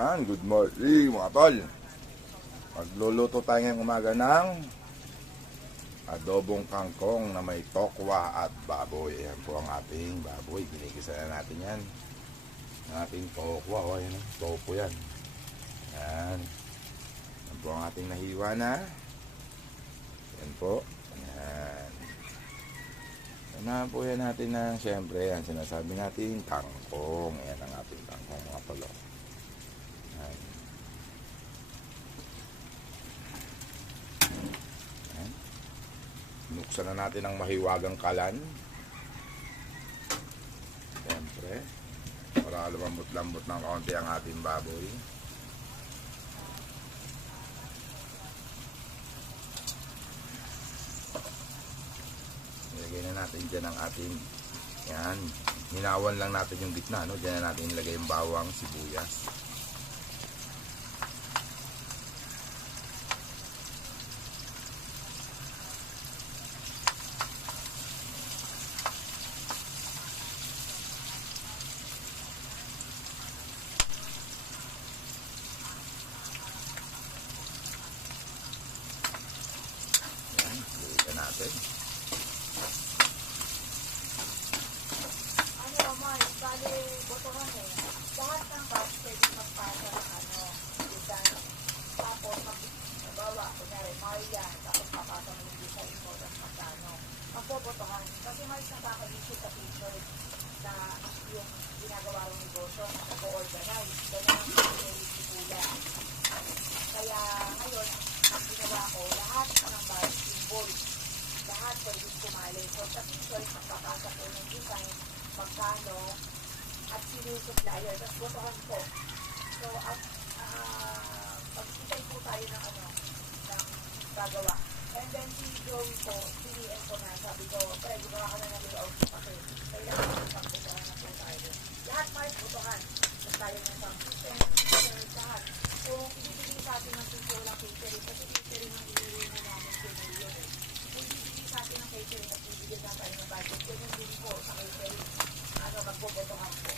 Yan, good morning mga tol. Magluluto tayo ngayong umaga ng adobong kangkong na may tokwa at baboy. Yan po ang ating baboy. Ginigisa na natin yan. Ang ating tokwa. O, yan, topo yan. Yan. Yan po ang ating nahiwa na. Yan po. Yan. Yan po yan natin na syempre yan sinasabi natin kangkong. Yan ang ating kangkong mga tol. Yan. Yan. Nuksan na natin ang mahiwagang kalan. Siyempre para lumambot-lambot ng kaunti ang ating baboy. Ilagay na natin dyan ang ating yan. Hinawan lang natin yung gitna, no? Dyan na natin ilagay yung bawang, sibuyas. Yan, ilagay natin. Bali, botohan eh. Lahat ng batch pwede magpasa ng design. Tapos, nabawa, kunyari, Marian, tapos papasa mo yung design mo, tapos magkano. Magbobotohan. Kasi may isang kaka-issue sa t-shirt na yung ginagawa ng negosyo na nag-organize. Ganun ang pinili-sipula. Kaya, ngayon, ang ginawa ko, lahat ng batch involved. Lahat pwede sumali. So, sa t-shirt, magpapasa ko ng design, magkano, at sino yung supplier, tapos botohan po. So, pag-isay po tayo ng ng gagawa. And then, si Joey po, piliin ko na, sabi ko, pre, gumawa ka na ng layout kasi kailangan ng pag-botohan na po tayo. Lahat part, botohan. Tapos tayo ng pang-system, lahat. Kung ibibigay sa atin ng sisyo lang catering, kasi catering ang iliwin na namin pinili yun. Kung ibibigay sa atin ng catering at ibibigay na tayo ng budget, ganyan din po sa catering. Magbobotohan po.